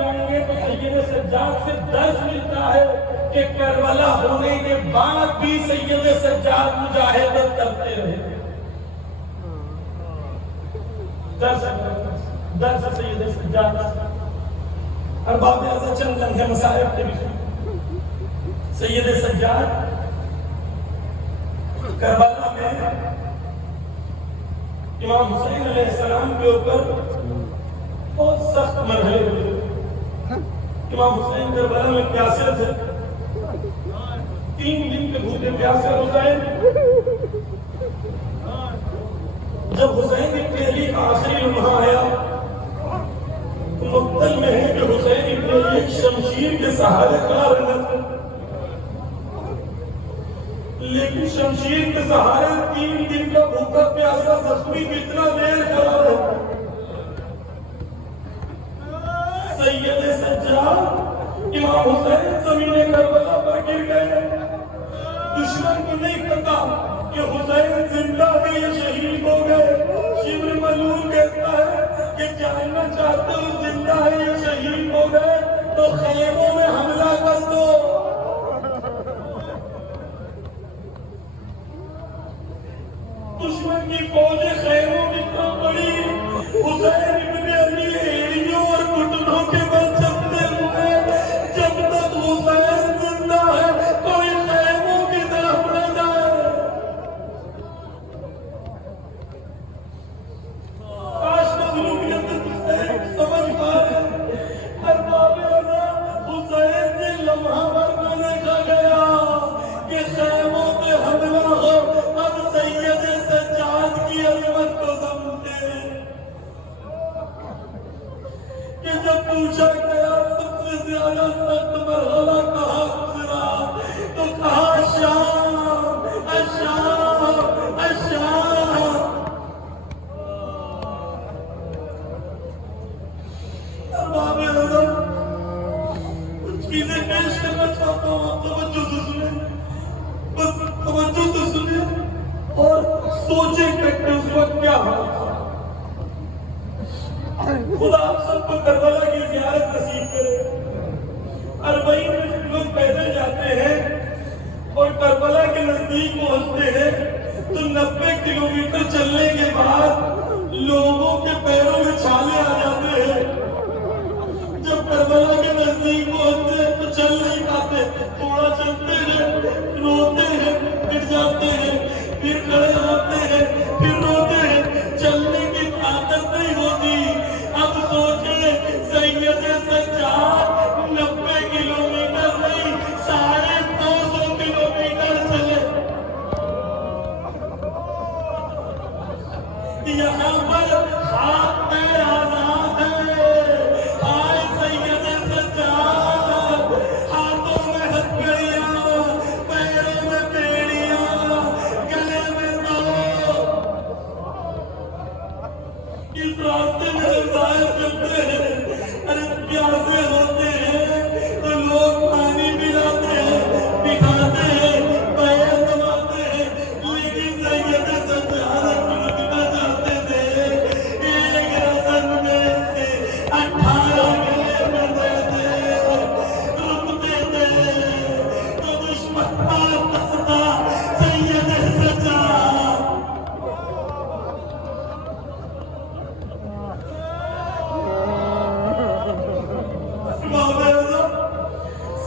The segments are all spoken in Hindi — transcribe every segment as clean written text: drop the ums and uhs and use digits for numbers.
जाएंगे तो सैयद सज्जाद से दर्श मिलता है कि करबला होने के बाद भी सैयद सज्जाद मुजाहिदत करते रहे। दर्श सैयद सज्जाद अरबाब आज़ा चंद लम्हे मसाइब के विषय। सैयद सज्जाद करबला में इमाम हुसैन अलैहिस्सलाम के ऊपर बहुत सख्त मरहले हुए। इमाम हुसैन करबला में प्यासे थे, 3 दिन के भूखे प्यासे हुसैन। जब हुसैन इब्न अली का आखिरी लम्हा आया तो मुक्तल में है कि हुसैन इब्न अली एक शमशीर के सहारे खड़ा रहना था, लेकिन शमशीर के सहारे 3 दिन का भूखा प्यासा जख्मी कितना देर खड़ा रहा। सैयद सज्जाद इमाम हुसैन ज़मीने करबला पर गिर गए। दुश्मन को नहीं पता कि हुसैन जिंदा है या शहीद हो गए। शिब्र मलूल कहता है कि जानना चाहते हो जिंदा है या शहीद हो गए तो खेमों में हमला कर दो। दुश्मन की फौज खेमों की तरफ बढ़ी। हुसैन इब्न अली एड़ियों और घुटनों के बल चलते हुए जब तक हुसैन जिंदा है कोई खेमों की तरफ न जाए। काश मज़लूमियत हुसैन समझ पाए। अरबाब आज़ा हुसैन से लम्हा भर न देखा गया कि खेमों पे हमला हो। अब सैयद सज्जाद की अजमत को समझे कि जब पूछा गया सबसे ज्यादा सख्त मरहला कहाँ गुजरा तो कहा शाम, अशाम, अशाम। अरबाब आज़ा कुछ चीजें पेश करना चाहता हूँ, आप तवज्जो से सुने, बस तवज्जो से सुने और सोचे कि उस वक्त क्या हुआ। खुदा आप सबको करबला की ज़ियारत नसीब करे। अरबईन में लोग पैदल जाते हैं और करबला के नजदीक पहुंचते हैं तो 90 किलोमीटर चलने के बाद लोगों के पैरों में छाले आ जाते हैं। जब करबला के नजदीक पहुंचते हैं तो चल नहीं पाते, थोड़ा चलते हैं, रोते हैं, फिर जाते हैं, फिर खड़े होते हैं, फिर रोते हैं, चलने की ताकत नहीं होती। अब सोचे सैयद सज्जाद 90 किलोमीटर नहीं 250 किलोमीटर चले। यहाँ पर हाथ पैर आजाद है। आए सैयद सज्जाद, हाथों में हथकड़ियाँ, पैरों में बेड़ियाँ, गले में दो। इस रास्ते में जब जाहिर करते हैं, अरे प्यासे होते हैं तो लोग पानी पिलाते हैं, बिठाते हैं, पैर दबाते हैं, लेकिन सैयद सज्जाद रुकना चाहते थे। एक रसन में 18 गले बंधे थे, रुकते थे तो दुश्मन मारता सैयद सज्जाद।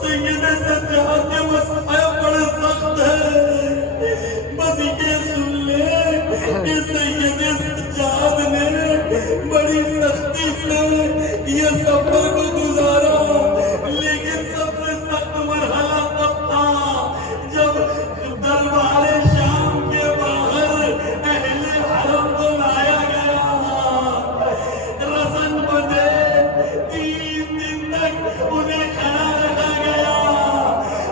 सैयद सज्जाद के मसले बड़े सख्त है। बस ये सुन ले कि सैयद सज्जाद ने बड़ी सख्ती से ये सफर को गुजारा, लेकिन सबसे सख्त मरहला तब था जब दरबारे शाम के बाहर अहले हरम को लाया गया। रसन बंधे 3 दिन तक उन्हें खड़ा रखा गया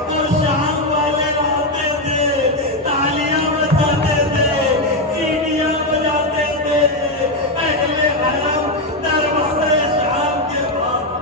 और शाम वाले आते थे, तालियां बजाते थे, सीढ़ियां बजाते थे। अहले हरम दरबारे शाम के बाद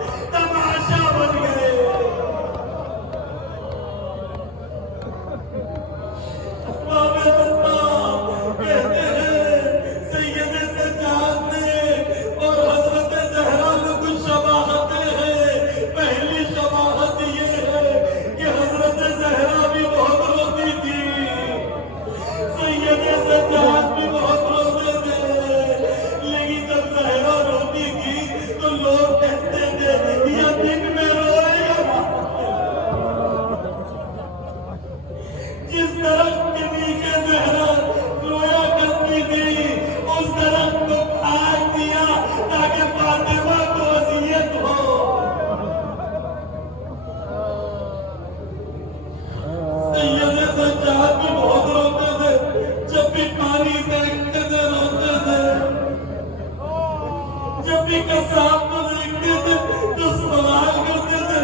स्पीकर साहब को देखते थे तो सवाल करते थे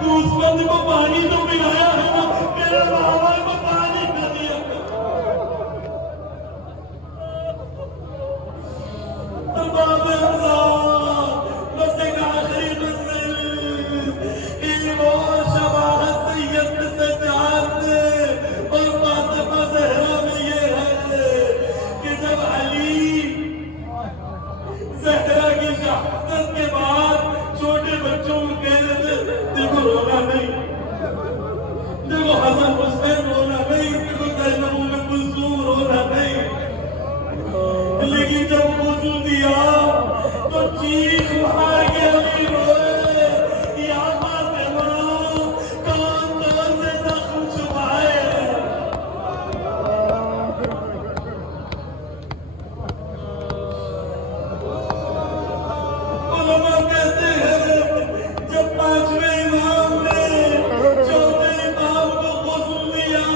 कि उस बंद को पानी तो पिलाया है ना, मेरे बाबा को पानी न दिया। और बाबा बस एक आखिरी मंजिल वो शबाहत सैयद सज्जाद और फातिमा ज़हरा में ये है कि जब अली ज़हरा की शहादत के बाद छोटे बच्चों को कह रहे थे देखो रोना नहीं, देखो हसन हुसैन रोना नहीं, देखो ज़ैनब उम्मे कुलसूम रोना नहीं, लेकिन जब वज़ू दिया तो चीख मार के अली रोए, या फातिमा कौन कौन से जख्म छुपाए। उलमा कहते हैं जब पांचवें इमाम ने चौथे इमाम को गुस्ल दिया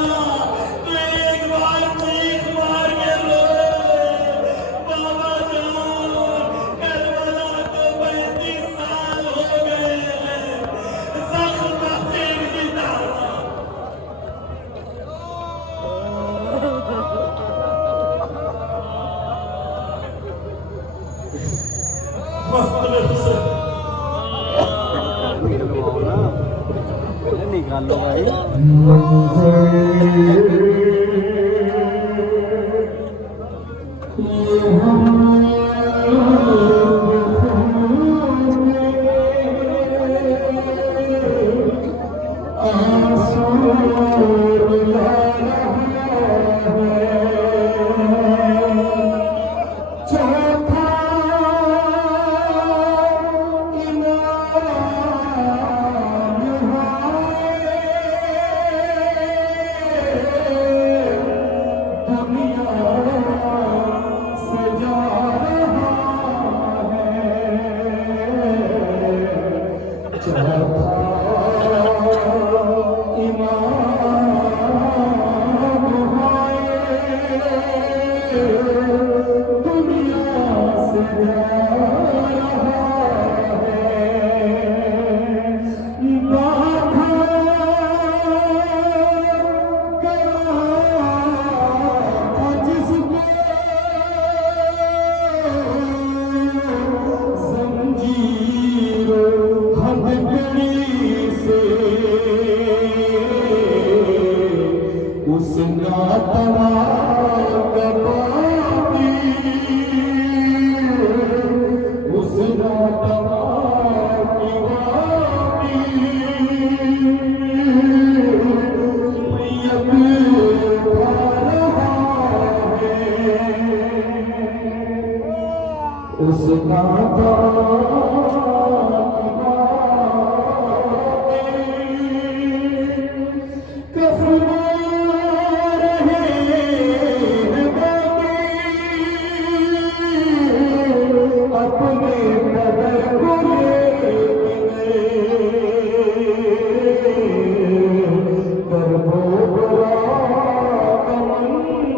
तो एक बार चीख मार के रोए, बाबा जान करबला को 35 साल हो गए हैं, जख्म फिर भी ताज़ा। निकाल लो भाई। उसका